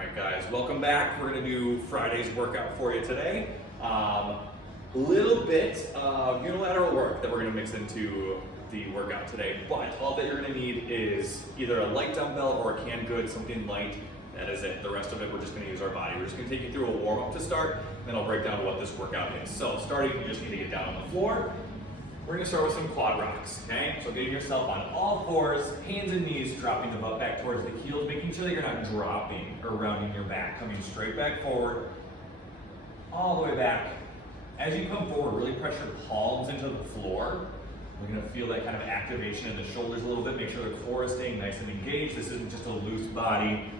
right, guys, welcome back. We're gonna do Friday's workout for you today. Little bit of unilateral work that we're gonna mix into the workout today, but all that you're gonna need is either a light dumbbell or a canned goods, something light. That is it. The rest of it, we're just gonna use our body. We're just gonna take you through a warm up to start, then I'll break down what this workout is. So starting, you just need to get down on the floor. We're gonna start with some quad rocks, okay? So getting yourself on all fours, hands and knees, dropping the butt back towards the heels, making sure that you're not dropping or rounding your back, coming straight back forward, all the way back. As you come forward, really press your palms into the floor. We're gonna feel that kind of activation in the shoulders a little bit, make sure the core is staying nice and engaged. This isn't just a loose body,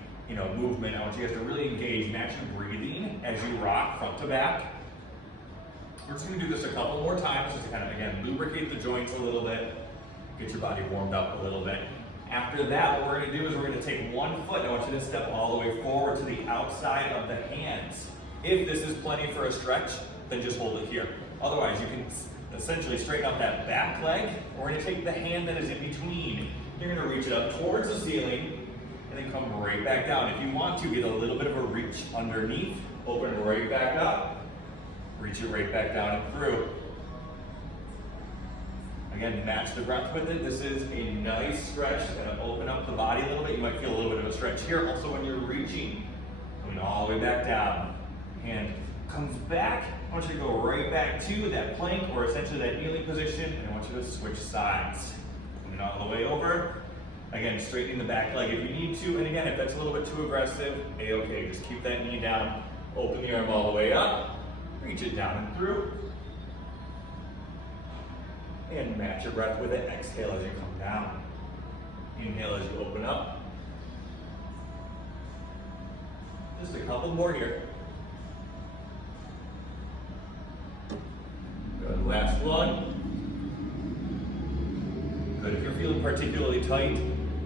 movement. I want you guys to really engage, match your breathing as you rock front to back. We're just gonna do this a couple more times just to kind of, again, lubricate the joints a little bit, get your body warmed up a little bit. After that, what we're gonna do is we're gonna take one foot. I want you to step all the way forward to the outside of the hands. If this is plenty for a stretch, then just hold it here. Otherwise, you can essentially straighten out that back leg. We're gonna take the hand that is in between. You're gonna reach it up towards the ceiling and then come right back down. If you want to, get a little bit of a reach underneath, open right back up. Reach it right back down and through. Again, match the breath with it. This is a nice stretch. Gonna open up the body a little bit. You might feel a little bit of a stretch here. Also, when you're reaching, coming all the way back down. Hand comes back. I want you to go right back to that plank or essentially that kneeling position. And I want you to switch sides. Coming all the way over. Again, straightening the back leg if you need to. And again, if that's a little bit too aggressive, A-okay. Just keep that knee down. Open the arm all the way up. Reach it down and through. And match your breath with it. Exhale as you come down. Inhale as you open up. Just a couple more here. Good, last one. Good, if you're feeling particularly tight,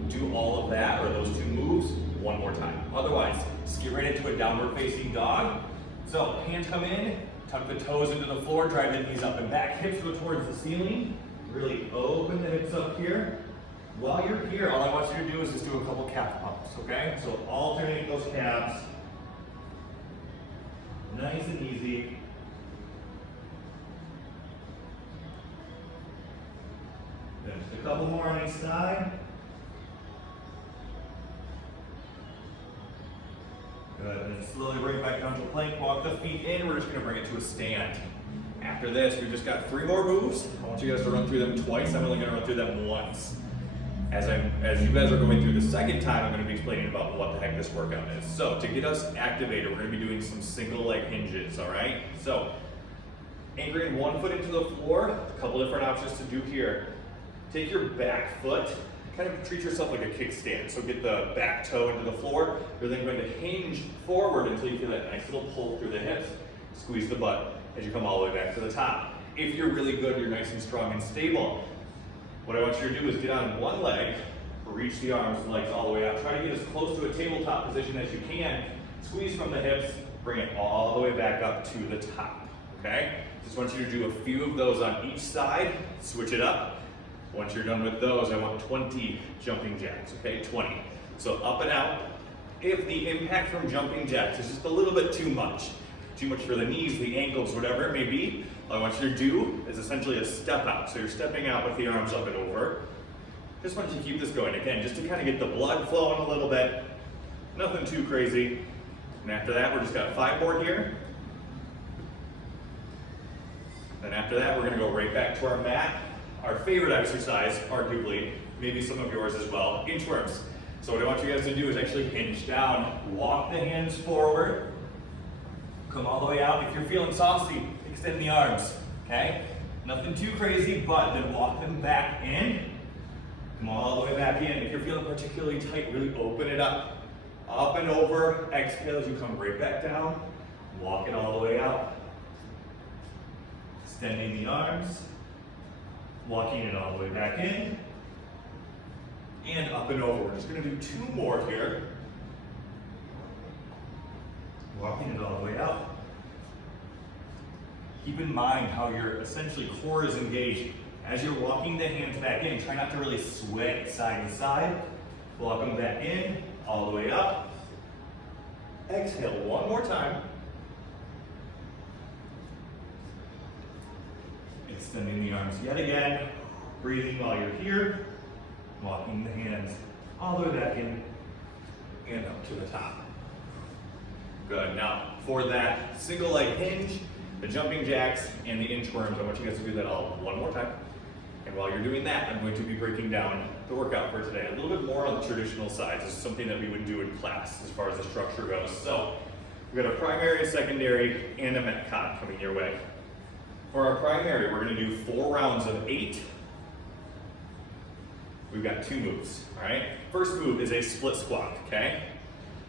do all of that or those two moves one more time. Otherwise, just get right into a downward facing dog. So hands come in, tuck the toes into the floor, drive the knees up and back, hips go towards the ceiling. Really open the hips up here. While you're here, all I want you to do is just do a couple calf pumps, okay? So alternate those calves. Nice and easy. Just a couple more on each side. Good, and then slowly bring it back down to plank, walk the feet in, we're just gonna bring it to a stand. After this, we've just got 3 more moves. I want you guys to run through them twice. I'm only gonna run through them once. As you guys are going through the second time, I'm gonna be explaining about what the heck this workout is. So to get us activated, we're gonna be doing some single leg hinges, all right? So anchoring one foot into the floor, a couple different options to do here. Take your back foot, kind of treat yourself like a kickstand. So get the back toe into the floor. You're then going to hinge forward until you feel that nice little pull through the hips. Squeeze the butt as you come all the way back to the top. If you're really good, you're nice and strong and stable. What I want you to do is get on one leg, reach the arms and legs all the way out. Try to get as close to a tabletop position as you can. Squeeze from the hips, bring it all the way back up to the top, okay? Just want you to do a few of those on each side, switch it up. Once you're done with those, I want 20 jumping jacks, okay? 20. So up and out. If the impact from jumping jacks is just a little bit too much for the knees, the ankles, whatever it may be, all I want you to do is essentially a step out. So you're stepping out with the arms up and over. Just want you to keep this going. Again, just to kind of get the blood flowing a little bit. Nothing too crazy. And after that, we're just got 5 more here. Then after that, we're gonna go right back to our mat. Our favorite exercise, arguably, maybe some of yours as well, inchworms. So what I want you guys to do is actually hinge down, walk the hands forward, come all the way out. If you're feeling saucy, extend the arms, okay? Nothing too crazy, but then walk them back in, come all the way back in. If you're feeling particularly tight, really open it up and over, exhale as you come right back down, walk it all the way out. Extending the arms. Walking it all the way back in, and up and over. We're just gonna do 2 more here. Walking it all the way out. Keep in mind how your essentially core is engaged. As you're walking the hands back in, try not to really sway side to side. Walk them back in, all the way up. Exhale one more time. Extending the arms yet again. Breathing while you're here. Walking the hands all the way back in and up to the top. Good. Now, for that single leg hinge, the jumping jacks, and the inchworms, I want you guys to do that all one more time. And while you're doing that, I'm going to be breaking down the workout for today. A little bit more on the traditional side. This is something that we would do in class as far as the structure goes. So, we've got a primary, a secondary, and a metcon coming your way. For our primary, we're going to do 4 rounds of 8. We've got 2 moves, all right? First move is a split squat, okay?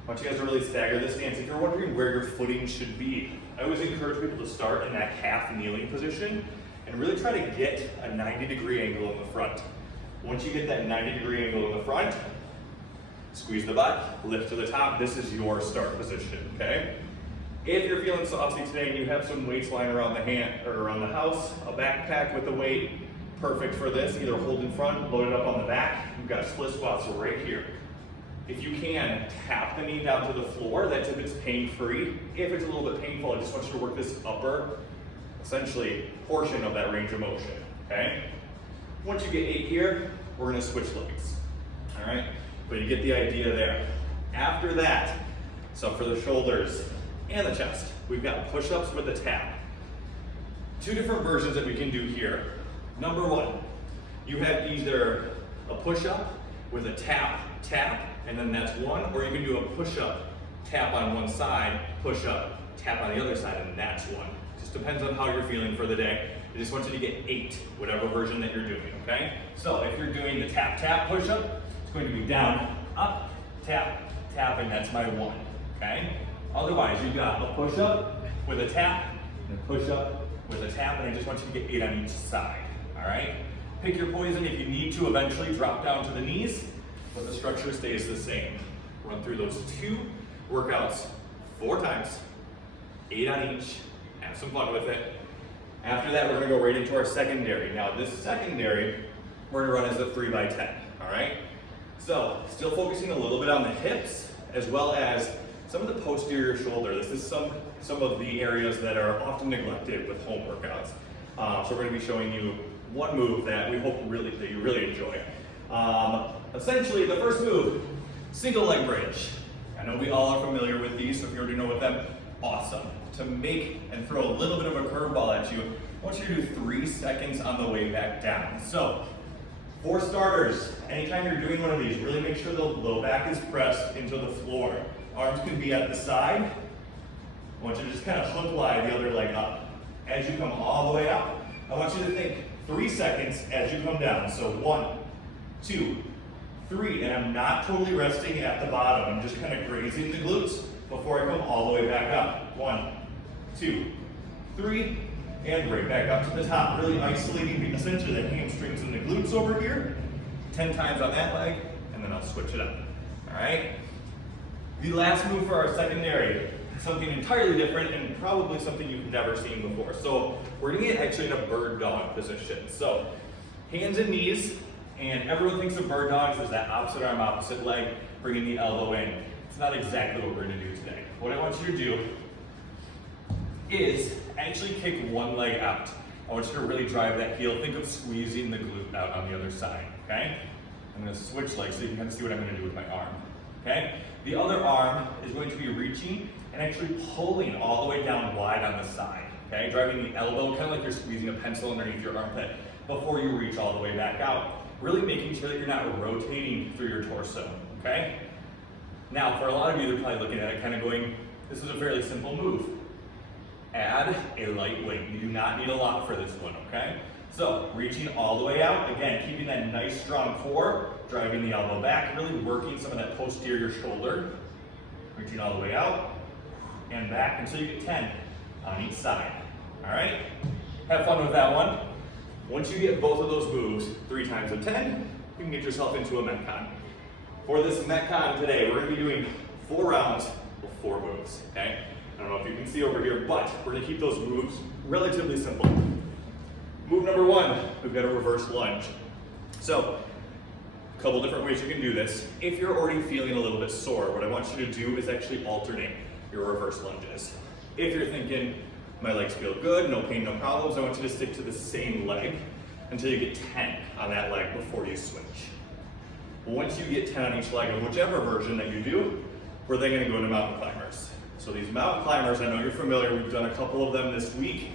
I want you guys to really stagger this stance. If you're wondering where your footing should be, I always encourage people to start in that half kneeling position and really try to get a 90-degree angle in the front. Once you get that 90-degree angle in the front, squeeze the butt, lift to the top. This is your start position, okay? If you're feeling saucy today and you have some weights lying around the hand or around the house, a backpack with a weight, perfect for this. Either hold in front, load it up on the back. You've got split squats right here. If you can, tap the knee down to the floor. That's if it's pain-free. If it's a little bit painful, I just want you to work this upper, essentially, portion of that range of motion, okay? Once you get 8 here, we're gonna switch legs, all right? But you get the idea there. After that, so for the shoulders and the chest, we've got push-ups with a tap. 2 different versions that we can do here. Number 1, you have either a push-up with a tap, and then that's 1, or you can do a push-up, tap on one side, push-up, tap on the other side, and that's 1. Just depends on how you're feeling for the day. I just want you to get 8, whatever version that you're doing, okay? So if you're doing the tap push-up, it's going to be down, up, tap, and that's my 1, okay? Otherwise, you've got a push-up with a tap, and a push-up with a tap, and I just want you to get 8 on each side, all right? Pick your poison. If you need to eventually drop down to the knees, but the structure stays the same. Run through those 2 workouts 4 times, 8 on each, have some fun with it. After that, we're gonna go right into our secondary. Now this secondary, we're gonna run as a 3x10, all right? So, still focusing a little bit on the hips, as well as some of the posterior shoulder. This is some of the areas that are often neglected with home workouts. So we're gonna be showing you one move that we hope that you really enjoy. Essentially, the first move, single leg bridge. I know we all are familiar with these, so if you already know what them, awesome. To make and throw a little bit of a curveball at you, I want you to do 3 seconds on the way back down. So, for starters, anytime you're doing one of these, really make sure the low back is pressed into the floor. Arms can be at the side. I want you to just kind of hook lie the other leg up. As you come all the way up, I want you to think 3 seconds as you come down. So 1, 2, 3, and I'm not totally resting at the bottom. I'm just kind of grazing the glutes before I come all the way back up. 1, 2, 3, and right back up to the top. Really isolating essentially the hamstrings and the glutes over here. 10 times on that leg, and then I'll switch it up. All right? The last move for our secondary, something entirely different and probably something you've never seen before. So we're gonna get actually in a bird dog position. So hands and knees, and everyone thinks of bird dogs as that opposite arm, opposite leg, bringing the elbow in. It's not exactly what we're gonna do today. What I want you to do is actually kick one leg out. I want you to really drive that heel. Think of squeezing the glute out on the other side, okay? I'm gonna switch legs so you can kind of see what I'm gonna do with my arm, okay? The other arm is going to be reaching and actually pulling all the way down wide on the side, okay? Driving the elbow, kind of like you're squeezing a pencil underneath your armpit before you reach all the way back out. Really making sure that you're not rotating through your torso, okay? Now, for a lot of you, they're probably looking at it kind of going, this is a fairly simple move. Add a light weight. You do not need a lot for this one, okay? So, reaching all the way out, again, keeping that nice strong core, driving the elbow back, really working some of that posterior shoulder. Reaching all the way out and back until you get 10 on each side, all right? Have fun with that one. Once you get both of those moves 3 times of 10, you can get yourself into a Metcon. For this Metcon today, we're gonna be doing 4 rounds with 4 moves, okay? I don't know if you can see over here, but we're gonna keep those moves relatively simple. Move number 1, we've got a reverse lunge. So, A couple different ways you can do this. If you're already feeling a little bit sore, what I want you to do is actually alternate your reverse lunges. If you're thinking, my legs feel good, no pain, no problems, I want you to stick to the same leg until you get 10 on that leg before you switch. Once you get 10 on each leg, of whichever version that you do, we're then gonna go into mountain climbers. So these mountain climbers, I know you're familiar, we've done a couple of them this week.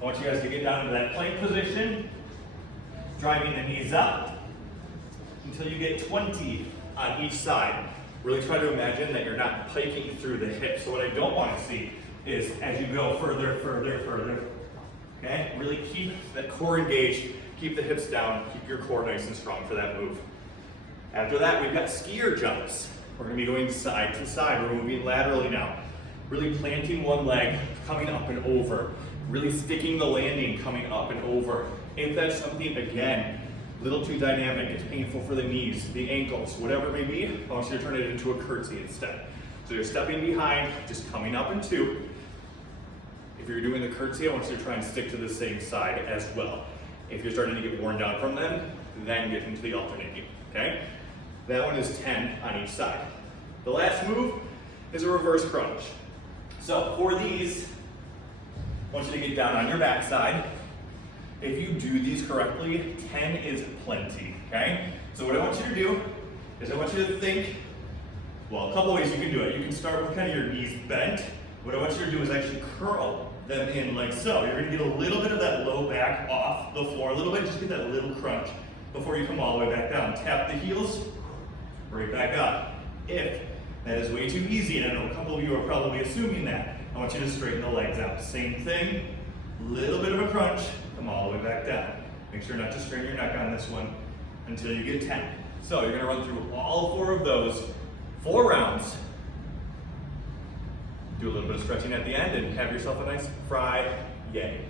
I want you guys to get down into that plank position, driving the knees up until you get 20 on each side. Really try to imagine that you're not piking through the hips. So what I don't want to see is as you go further, okay? Really keep that core engaged, keep the hips down, keep your core nice and strong for that move. After that, we've got skier jumps. We're gonna be going side to side. We're moving laterally now. Really planting one leg, coming up and over. Really sticking the landing, coming up and over. If that's something, again, a little too dynamic, it's painful for the knees, the ankles, whatever it may be, I want you to turn it into a curtsy instead. So you're stepping behind, just coming up in two. If you're doing the curtsy, I want you to try and stick to the same side as well. If you're starting to get worn down from them, then get into the alternating, okay? That one is 10 on each side. The last move is a reverse crunch. So for these, I want you to get down on your backside. If you do these correctly, 10 is plenty, okay? So what I want you to do is I want you to think, well, a couple ways you can do it. You can start with kind of your knees bent. What I want you to do is actually curl them in like so. You're gonna get a little bit of that low back off the floor, a little bit, just get that little crunch before you come all the way back down. Tap the heels, right back up. If that is way too easy, and I know a couple of you are probably assuming that, I want you to straighten the legs out. Same thing, little bit of a crunch, come all the way back down. Make sure not to strain your neck on this one until you get 10. So you're gonna run through all 4 of those, 4 rounds. Do a little bit of stretching at the end and have yourself a nice fry yay.